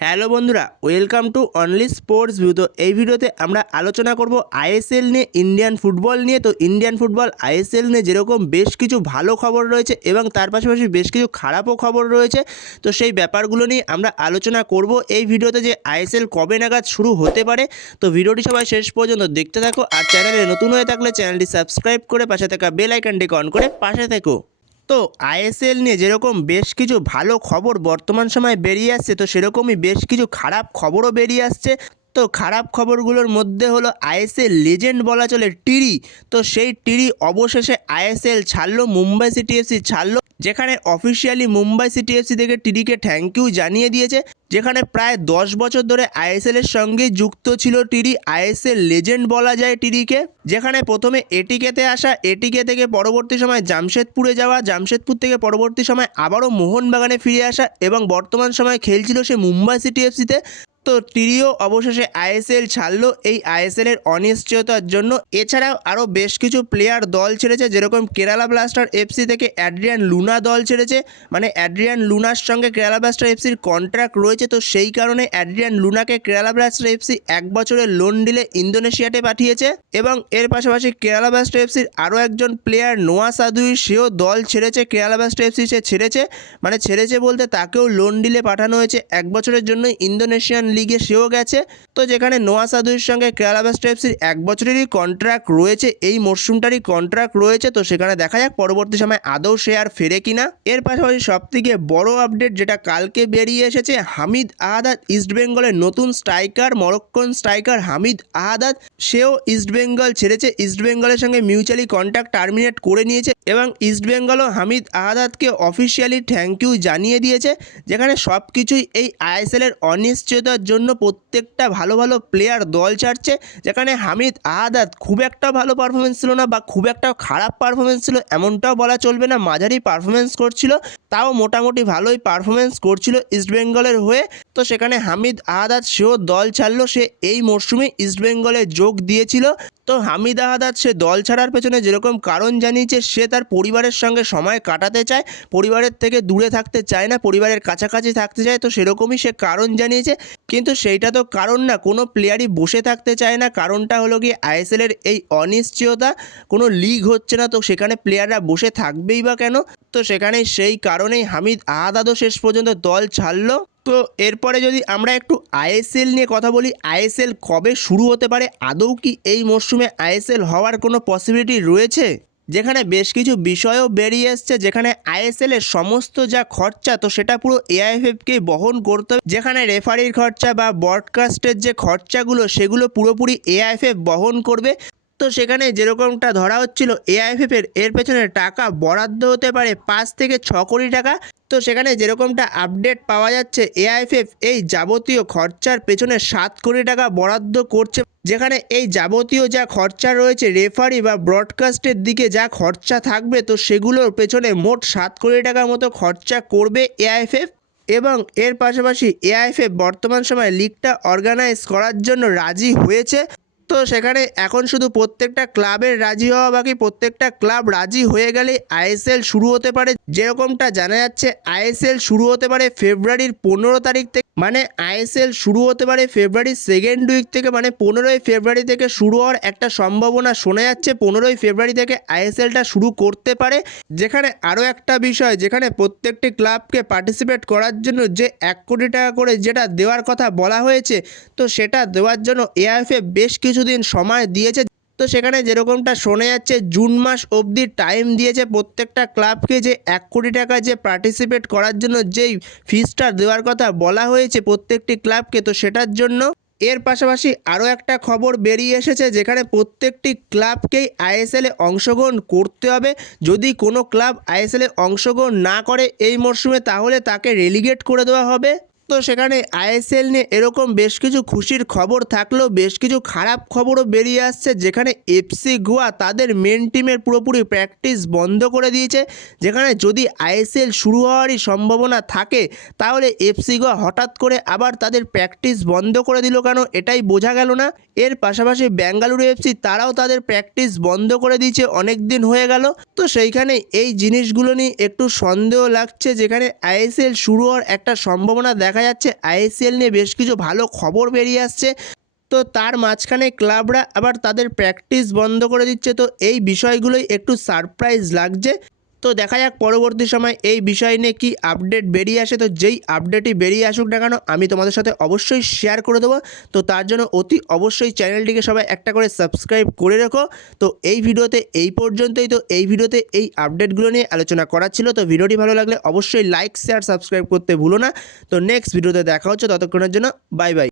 Hello বন্ধুরা, welcome to only sports view. তো এই ভিডিওতে আমরা আলোচনা করব আইএসএল নিয়ে, ইন্ডিয়ান ফুটবল নিয়ে। তো ইন্ডিয়ান ফুটবল আইএসএল নিয়ে যেরকম বেশ কিছু ভালো খবর রয়েছে এবং তার পাশাপাশি বেশ কিছু খারাপও খবর রয়েছে, তো সেই ব্যাপারগুলো নিয়ে আমরা আলোচনা করব এই ভিডিওতে, যে আইএসএল কবে নাগাদ শুরু হতে পারে। তো ভিডিওটি সবাই শেষ পর্যন্ত দেখতে থাকো, আর চ্যানেলে নতুন হয়ে থাকলে চ্যানেলটি সাবস্ক্রাইব করে পাশে থাকা বেল আইকনটিকে অন করে পাশে থেকো। তো আইএসএল নিয়ে যেরকম বেশ কিছু ভালো খবর বর্তমান সময়ে বেরিয়ে আসছে, তো সেরকমই বেশ কিছু খারাপ খবরও বেরিয়ে আসছে। তো খারাপ খবরগুলোর মধ্যে হলো আইএসএল লেজেন্ড বলা চলে টিরি। তো সেই টিরি অবশেষে আইএসএল ছাড়লো, মুম্বাই সিটি এফসি ছাড়লো, যেখানে অফিসিয়ালি মুম্বাই সিটি এফসি থেকে টিরিকে থ্যাংক ইউ জানিয়ে দিয়েছে। যেখানে প্রায় 10 বছর ধরে আইএসএলের সঙ্গে যুক্ত ছিল টিরি, আইএসএল লেজেন্ড বলা যায় টিরিকে। যেখানে প্রথমে এটিকেতে আসা, এটিকে থেকে পরবর্তী সময় জামশেদপুরে যাওয়া, জামশেদপুর থেকে পরবর্তী সময় আবারও মোহনবাগানে ফিরে আসা, এবং বর্তমান সময়ে খেলছিল সে মুম্বাই সিটি এফসিতে। তো টিরিও অবশেষে আইএসএল ছাড়লো এই আইএসএলের অনিশ্চয়তার জন্য। এছাড়াও আরও বেশ কিছু প্লেয়ার দল ছেড়েছে, যেরকম কেরালা ব্লাস্টার এফসি থেকে অ্যাড্রিয়ান লুনা দল ছেড়েছে। মানে অ্যাড্রিয়ান লুনার সঙ্গে কেরালা ব্লাস্টার এফসির কন্ট্রাক্ট রয়েছে, তো সেই কারণে অ্যাড্রিয়ান লুনাকে কেরালা ব্লাস্টার এফসি 1 বছরের লোন ডিলে ইন্দোনেশিয়াতে পাঠিয়েছে। এবং এর পাশাপাশি কেরালা ব্লাস্টার এফসির আরও একজন প্লেয়ার নোয়া সাদুই, সেও দল ছেড়েছে, কেরালা ব্লাস্টার এফসি সে ছেড়েছে। মানে ছেড়েছে বলতে তাকেও লোন ডিলে পাঠানো হয়েছে 1 বছরের জন্য ইন্দোনেশিয়ান লিগে, সেও গেছে। তো যেখানে নোয়া সাদুইর সঙ্গে কেরালা ব্লাস্টার এফসির 1 বছরেরই কন্ট্রাক্ট রয়েছে, এই মরশুমটারই কন্ট্রাক্ট রয়েছে। তো সেখানে দেখা যাক পরবর্তী সময় আদৌ সে আর ফেরে কিনা। এর পাশাপাশি সবথেকে বড় আপডেট যেটা কালকে বেরিয়ে এসেছে, হামিদ আহাদাদ ইস্টবেঙ্গলের নতুন স্ট্রাইকার, মরক্কোন স্ট্রাইকার হামিদ আহাদাদ, সেও ইস্টবেঙ্গল ছেড়েছে। ইস্টবেঙ্গলের সঙ্গে মিউচুয়ালি কন্ট্রাক্ট টার্মিনেট করে নিয়েছে, এবং ইস্টবেঙ্গলও হামিদ আহাদাদকে অফিসিয়ালি থ্যাংক ইউ জানিয়ে দিয়েছে। যেখানে সব কিছুই এই আইএসএলের অনিশ্চয়তার জন্য প্রত্যেকটা ভালো ভালো প্লেয়ার দল ছাড়ছে। যেখানে হামিদ আহাদাদ খুব একটা ভালো পারফরমেন্স ছিল না, বা খুব একটা খারাপ পারফরমেন্স ছিল এমনটাও বলা চলবে না, মাঝারি পারফরমেন্স করছিল, তাও মোটামুটি ভালোই পারফরমেন্স করছিল ইস্টবেঙ্গলের হয়ে। তো সেখানে হামিদ আহাদাদ সেও দল ছাড়লো, সে এই মরশুমে ইস্টবেঙ্গলে যোগ দিয়েছিল। তো হামিদ আহাদাদ সে দল ছাড়ার পেছনে যেরকম কারণ জানিয়েছে, সে তার পরিবারের সঙ্গে সময় কাটাতে চায়, পরিবারের থেকে দূরে থাকতে চায় না, পরিবারের কাছাকাছি থাকতে চায়। তো সেরকমই সে কারণ জানিয়েছে, কিন্তু সেইটা তো কারণ না, কোনো প্লেয়ারই বসে থাকতে চায় না। কারণটা হলো কি আইএসএলের এই অনিশ্চয়তা, কোনো লিগ হচ্ছে না, তো সেখানে প্লেয়াররা বসে থাকবেই বা কেন। তো সেখানে সেই কারণেই হামিদ আহাদাদও শেষ পর্যন্ত দল ছাড়লো। তো এরপরে যদি আমরা একটু আইএসএল নিয়ে কথা বলি, আইএসএল কবে শুরু হতে পারে, আদৌ কি এই মরশুমে আইএসএল হওয়ার কোনো পসিবিলিটি রয়েছে। যেখানে বেশ কিছু বিষয়ও বেরিয়ে এসছে, যেখানে আইএসএল এর সমস্ত যা খরচা, তো সেটা পুরো এআইএফএফকে বহন করতে হবে। যেখানে রেফারির খরচা বা ব্রডকাস্টের যে খরচাগুলো, সেগুলো পুরোপুরি এআইএফএফ বহন করবে। তো সেখানে যেরকমটা ধরা হচ্ছিল এআইএফএফের এর পেছনে টাকা বরাদ্দ হতে পারে 5 থেকে 6 কোটি টাকা। তো সেখানে যেরকমটা আপডেট পাওয়া যাচ্ছে, এআইএফএফ এই যাবতীয় খরচার পেছনে 7 কোটি টাকা বরাদ্দ করছে। যেখানে এই যাবতীয় যা খরচা রয়েছে, রেফারি বা ব্রডকাস্টের দিকে যা খরচা থাকবে, তো সেগুলোর পেছনে মোট 7 কোটি টাকার মতো খরচা করবে এআইএফএফ। এবং এর পাশাপাশি এআইএফএফ বর্তমান সময়ে লিগটা অর্গানাইজ করার জন্য রাজি হয়েছে। তো সেখানে এখন শুধু প্রত্যেকটা ক্লাবের রাজি হওয়া বাকি, প্রত্যেকটা ক্লাব রাজি হয়ে গেলে আইএসএল শুরু হতে পারে। যেরকমটা জানা যাচ্ছে, আইএসএল শুরু হতে পারে ফেব্রুয়ারির 15 তারিখ থেকে। মানে আইএসএল শুরু হতে পারে ফেব্রুয়ারির সেকেন্ড উইক থেকে, মানে 15ই ফেব্রুয়ারি থেকে শুরু হওয়ার একটা সম্ভাবনা শোনা যাচ্ছে। 15ই ফেব্রুয়ারি থেকে আইএসএলটা শুরু করতে পারে। যেখানে আরও একটা বিষয়, যেখানে প্রত্যেকটি ক্লাবকে পার্টিসিপেট করার জন্য যে 1 কোটি টাকা করে যেটা দেওয়ার কথা বলা হয়েছে, তো সেটা দেওয়ার জন্য এআইএফএফ বেশ কিছুদিন সময় দিয়েছে। তো সেখানে যেরকমটা শোনা যাচ্ছে, জুন মাস অবধি টাইম দিয়েছে প্রত্যেকটা ক্লাবকে, যে 1 কোটি টাকা যে পার্টিসিপেট করার জন্য যেই ফিসটা দেওয়ার কথা বলা হয়েছে প্রত্যেকটি ক্লাবকে, তো সেটার জন্য। এর পাশাপাশি আরও একটা খবর বেরিয়ে এসেছে, যেখানে প্রত্যেকটি ক্লাবকেই আইএসএলে অংশগ্রহণ করতে হবে। যদি কোনো ক্লাব আইএসএলে অংশগ্রহণ না করে এই মরশুমে, তাহলে তাকে রেলিগেট করে দেওয়া হবে। তো সেখানে আইএসএল নিয়ে এরকম বেশ কিছু খুশির খবর থাকলেও বেশ কিছু খারাপ খবরও বেরিয়ে আসছে। যেখানে এফসি গোয়া তাদের মেন টিমের পুরোপুরি প্র্যাকটিস বন্ধ করে দিয়েছে। যেখানে যদি আইএসএল শুরু হওয়ারই সম্ভাবনা থাকে, তাহলে এফসি গোয়া হঠাৎ করে আবার তাদের প্র্যাকটিস বন্ধ করে দিল কেন, এটাই বোঝা গেল না। এর পাশাপাশি বেঙ্গালুরু এফসি তারাও তাদের প্র্যাকটিস বন্ধ করে দিয়েছে, অনেক দিন হয়ে গেল। তো সেইখানে এই জিনিসগুলো নিয়ে একটু সন্দেহ লাগছে, যেখানে আইএসএল শুরু হওয়ার একটা সম্ভাবনা দেখা দেখা যাচ্ছে আইএসএল নিয়ে বেশ কিছু ভালো খবর বেরিয়ে আসছে। তো তার মাঝখানে ক্লাবরা আবার তাদের প্র্যাকটিস বন্ধ করে দিচ্ছে। তো এই বিষয়গুলোই একটু সারপ্রাইজ লাগছে। তো দেখা যাক পরবর্তী সময় এই বিষয় নিয়ে কী আপডেট বেরিয়ে আসে। তো যেই আপডেটই বেরিয়ে আসুক না কেন আমি তোমাদের সাথে অবশ্যই শেয়ার করে দেবো। তো তার জন্য অতি অবশ্যই চ্যানেলটিকে সবাই একটা করে সাবস্ক্রাইব করে রেখো। তো এই ভিডিওতে এই পর্যন্তই। তো এই ভিডিওতে এই আপডেটগুলো নিয়ে আলোচনা করার ছিল। তো ভিডিওটি ভালো লাগলে অবশ্যই লাইক শেয়ার সাবস্ক্রাইব করতে ভুলো না। তো নেক্সট ভিডিওতে দেখা হচ্ছে, ততক্ষণের জন্য বাই বাই।